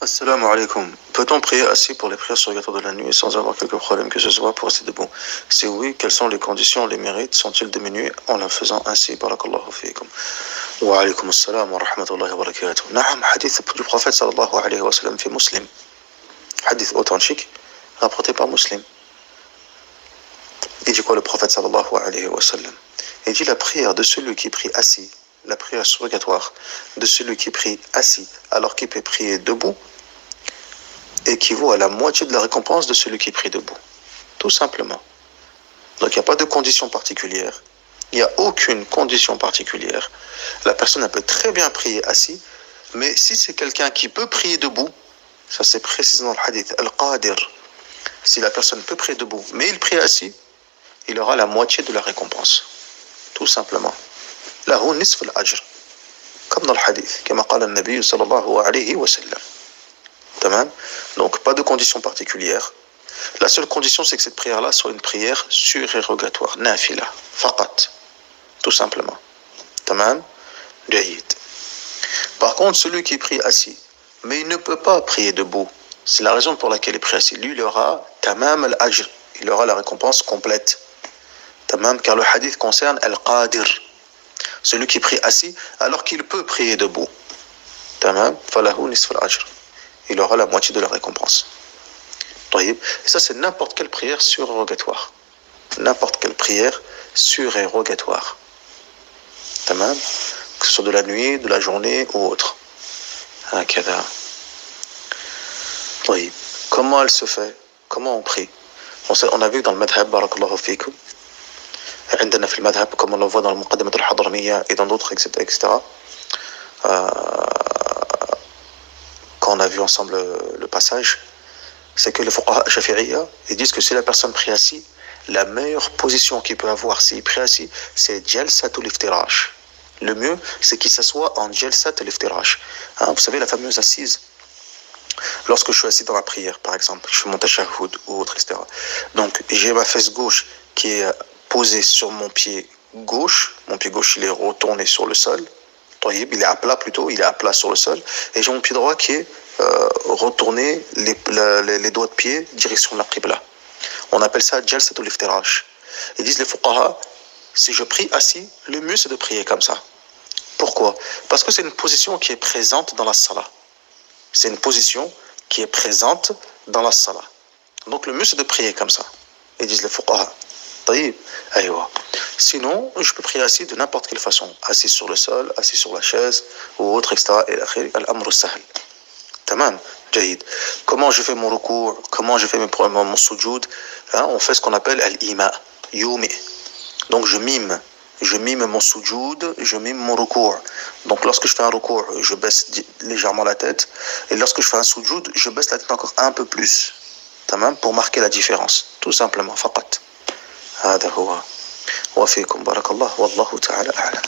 Assalamu alaikum. Peut-on prier assis pour les prières surrogatoires de la nuit sans avoir quelque problème que ce soit pour rester debout? Si oui, quelles sont les conditions, les mérites? Sont-ils diminués en la faisant ainsi? Barakallahu fiikum. Wa alaykum assalam wa rahmatullahi wa barakatuh. Naam, hadith du prophète sallallahu alayhi wa sallam fi Muslim. Hadith authentique rapporté par Muslim. Il dit quoi le prophète sallallahu alayhi wa sallam? Il dit la prière de celui qui prie assis, la prière surrogatoire de celui qui prie assis alors qu'il peut prier debout équivaut à la moitié de la récompense de celui qui prie debout. Tout simplement. Donc il n'y a pas de condition particulière. Il n'y a aucune condition particulière. La personne elle peut très bien prier assis, mais si c'est quelqu'un qui peut prier debout, ça c'est précisément le hadith, al-qadir. Si la personne peut prier debout, mais il prie assis, il aura la moitié de la récompense. Tout simplement. Lahu nisf al-ajr. Comme dans le hadith, comme قال النبي صلى الله عليه وسلم. Donc pas de condition particulière. La seule condition c'est que cette prière-là soit une prière surérogatoire, nafila, faqat, tout simplement. Tamam, jahid. Par contre, celui qui prie assis, mais il ne peut pas prier debout, c'est la raison pour laquelle il prie assis. Lui, il aura tamam al-ajr, il aura la récompense complète. Tamam, car le hadith concerne al-qadir, celui qui prie assis alors qu'il peut prier debout. Tamam, falahu nisf al-ajr. Il aura la moitié de la récompense. Et ça, c'est n'importe quelle prière surérogatoire. N'importe quelle prière surérogatoire. Tamam, que ce soit de la nuit, de la journée ou autre. Comment elle se fait? Comment on prie? On a vu dans le madhab, barakallahu fikum, عندنا في المذهب, comme on le voit dans le Muqaddimat al-Hadramiyya et dans d'autres, etc. Quand on a vu ensemble le passage, c'est que les fuqaha shafi'iyya, ils disent que si la personne prie assis, la meilleure position qu'il peut avoir s'il prie assis, c'est jalsatul iftirash. Le mieux, c'est qu'il s'assoit en jalsatul iftirash. Vous savez, la fameuse assise. Lorsque je suis assis dans la prière, par exemple, je fais mon tashahhud ou autre, etc. Donc, j'ai ma fesse gauche qui est posée sur mon pied gauche. Mon pied gauche, il est retourné sur le sol. Il est à plat plutôt, il est à plat sur le sol. Et j'ai mon pied droit qui est retourné, les doigts de pied, direction de la qibla. On appelle ça jalsatul iftirash. Ils disent les fuqaha, si je prie assis, le mieux c'est de prier comme ça. Pourquoi? Parce que c'est une position qui est présente dans la salat. C'est une position qui est présente dans la salat. Donc le mieux c'est de prier comme ça. Ils disent les fuqaha. Sinon, je peux prier assis de n'importe quelle façon. Assis sur le sol, assis sur la chaise, ou autre, etc. Al-amru sahl. Tamam, jahid. Comment je fais mon recours? Comment je fais mon sujoud? On fait ce qu'on appelle al-ima, yumi. Donc je mime mon sujoud, je mime mon recours. Donc lorsque je fais un recours, je baisse légèrement la tête. Et lorsque je fais un sujoud, je baisse la tête encore un peu plus. Tamam, pour marquer la différence. Tout simplement, faqat. هذا هو وفيكم بارك الله والله تعالى أعلم.